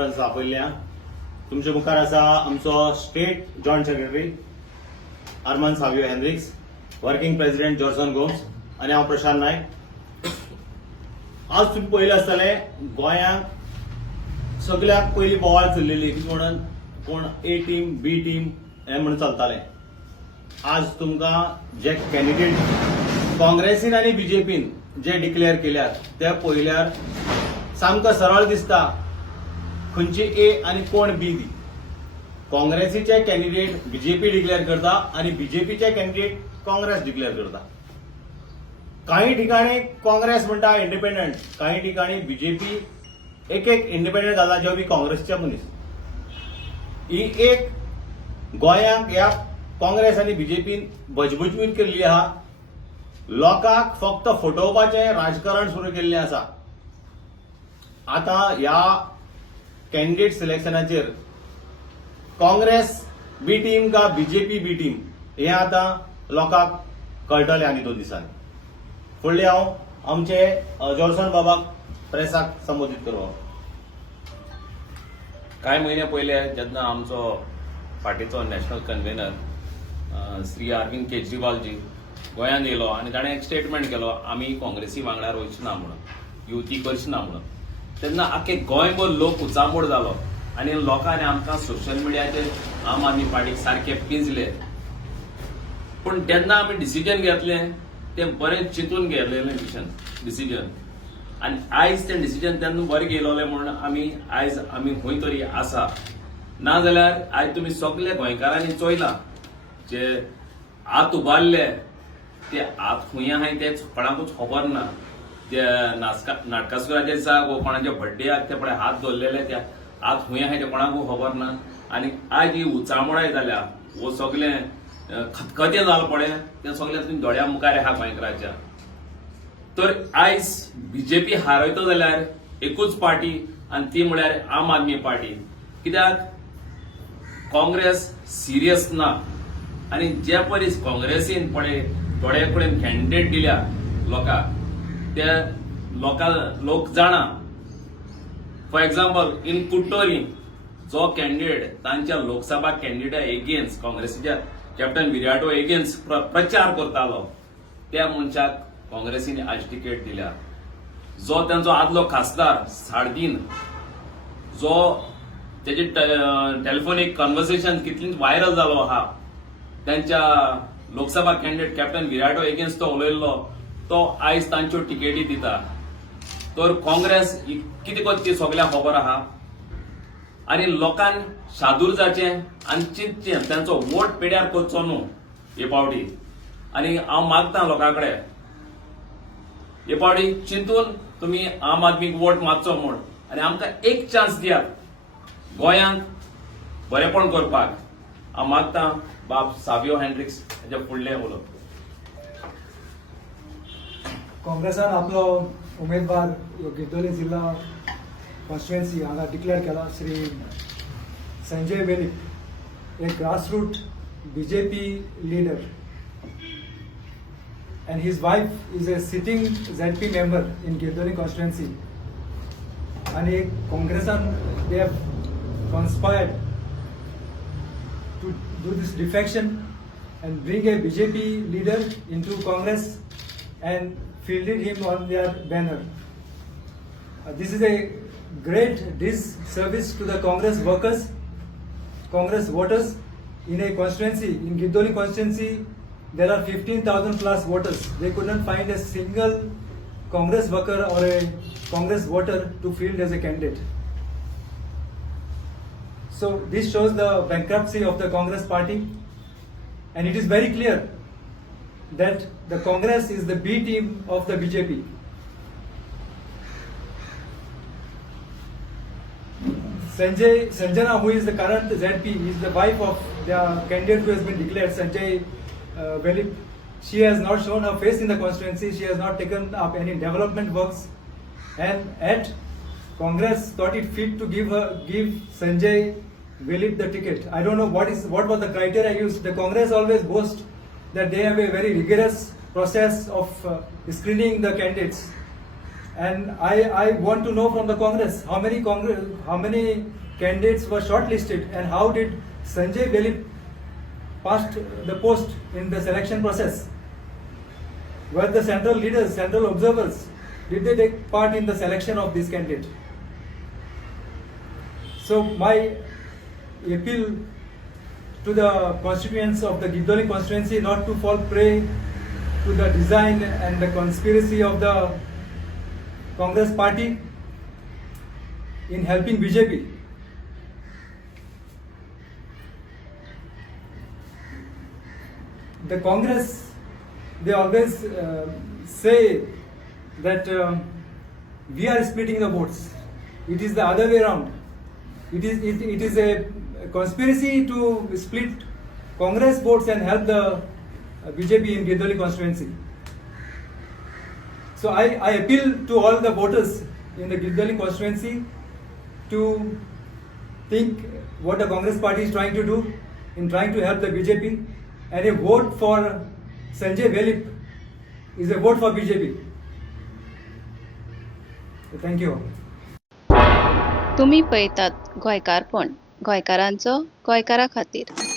Conference आपयल्या. तुमचे मुखार आसा आमचो state joint secretary Arman Savio Henriques, working president Jorson Gomes आनी हांव प्रशांत नायक. आज तुम्ही पळयलें आसतलें गोंयांत सगळ्याक पयली बोवाळ चल्लेली म्हणून कोण ए टीम बी टीम हे म्हणून चलतालें. आज तुमकां जे कॅन्डिडेट काँग्रेसीन आनी बीजेपीन जे डिक्लेअर केल्यात ते पळयल्यार सामको सरळ दिसता खंयची ए आनी कोण बी दी. काँग्रेसीचे कॅन्डिडेट बीजेपी डिक्लेअर करता आनी बीजेपीचे कॅन्डिडेट काँग्रेस डिक्लेअर करता. काही ठिकाणी काँग्रेस म्हणटा इंडिपेंडंट, काही ठिकाणी बीजेपी एक इंडिपेंडंट घाला जेव्हा बी काँग्रेसचे मनीस. ही एक गोंयांक ह्या काँग्रेस आनी बीजेपीन बजबजूत केल्ली आहा. लोकांक फक्त फटोवपाचें राजकारण सुरू केल्लें आसा. आता ह्या कॅन्डिडेट सिलेक्शनाचेर काँग्रेस बी टीम का बीजेपी बी टीम हे आता लोकांक कळटलें आनी 2 दिसांनी. फुडले हांव आमचे जॉर्सन बाबाक प्रेसाक संबोधीत करता. कांय म्हयने पयले जेन्ना आमचो पार्टीचो नॅशनल कन्व्हेनर श्री अरविंद केजरीवालजी गोंयांत येयलो आनी ताणें एक स्टेटमेंट केलो आमी काँग्रेसी वांगडा रोयचे ना म्हणून, युती करची ना म्हणून. तेन्ना आख्खे गोंयभर लोक उचामोड जालो आनी लोकांनी आमकां सोशल मिडियाचेर आम आदमी पार्टीक सारखे पिंजले. पूण तेन्ना आमी डिसिजन घेतलें तें बरें चिंतून घेतलेलें डिसिजन आनी आयज तें डिसिजन तेन्ना बरें गेलोलें म्हणून आयज आमी खंय तरी आसा. नाजाल्यार आयज तुमी सगळे गोंयकारांनी चोयलां जे हात उबारले ते हात खंय आहाय ते कोणाकूच खबर ना. ते नाटकासुराचे दिसा कोणाचे बर्थडे आहा ते पळय हात दवरलेले त्या हात खंय आहाय ते कोणाकूच खबर ना. आनी आयज ही उचामोडाय जाल्या वो सगळें खतखतें जालां पळय तें सगळें तुमी दोळ्या मुखार आहा गोंयकाराच्या. तर आयज बीजेपी हारयता जाल्यार एकूच पार्टी आनी ती म्हळ्यार आम आदमी पार्टी. कित्याक काँग्रेस सिरियस ना आनी जे परी काँग्रेसीन पळय थोडे कडेन कॅन्डिडेट दिल्या लोकांक ते लोक जाणा. फॉर एक्झाम्पल इन कुट्टोरी जो कॅन्डिडेट तांच्या लोकसभा कॅन्डिडेट एगेन्स्ट काँग्रेसीच्या कॅप्टन विराटो एगेन्स्ट प्रचार करतालो त्या मनशाक काँग्रेसीन आज टिकेट दिल्या. जो त्यांचो आदलो खासदार साळदीन जो त्याचे टेलिफोनीक कन्वर्सेशन कितली व्हायरल जालो आहा त्यांच्या Lok Sabha candidate captain Viriato against तो उलयल्लो तो आयज तांच्यो टिकेटी दिता. तर काँग्रेस कितें करता सगळ्यांक खबर आहा आनी लोकांनी शादूर जाचें आनी चिंतचें तांचो वोट पेड्यार करचो न्हू हे पावटी. आनी हांव मागतां लोकां कडेन हे पावटी चिंतून तुमी आम आदमीक वोट मारचो म्हूण आनी आमकां एक चान्स दियात गोंयांक बरेपण करपाक. हांव मागतां बाब सावियो हेनरिक्स हेजे फुडलें उलोवप. काँग्रेसान आपलो उमेदवार गिरदोली जिल्हा कॉन्स्टिट्युएन्सी हांगा डिक्लेअर केला Shri Sanjay Velip, a grassroots BJP leader, and his wife is a sitting ZP member in Girdoli constituency. And Congressan they have conspired to do this defection and bring a BJP leader into Congress and fielded him on their banner. This is a great disservice to the Congress workers, Congress voters in a constituency. In Girdoli constituency, there are 15,000 plus voters. They could not find a single Congress worker or a Congress voter to field as a candidate. So this shows the bankruptcy of the Congress party, and it is very clear that the Congress is the B team of the BJP. Sanjana, who is the current ZP, is the wife of the candidate who has been declared, Sanjay Velip. She has not shown her face in the constituency. She has not taken up any development works, and at Congress thought it fit to give Sanjay Velip the ticket. I don't know what was the criteria used. The Congress always boasts that they have a very rigorous process of screening the candidates, and I want to know from the Congress how many candidates were shortlisted and how did Sanjay Velip passed the post in the selection process. Were the central leaders, central observers, did they take part in the selection of this candidate? So my appeal to the constituents of the Gidoli constituency not to fall prey to the design and the conspiracy of the Congress party in helping BJP. The Congress, they always say that we are splitting the votes. It is the other way around. It is a conspiracy to split Congress votes and help the BJP in Gidoli constituency. So I appeal to all the voters in the Gidoli constituency to think what the Congress party is trying to do in trying to help the BJP, and a vote for Sanjay Velip is a vote for BJP. So thank you. तुम्ही पळयतात गोंयकारपण गोंयकारांचो गोंयकारा खातीर.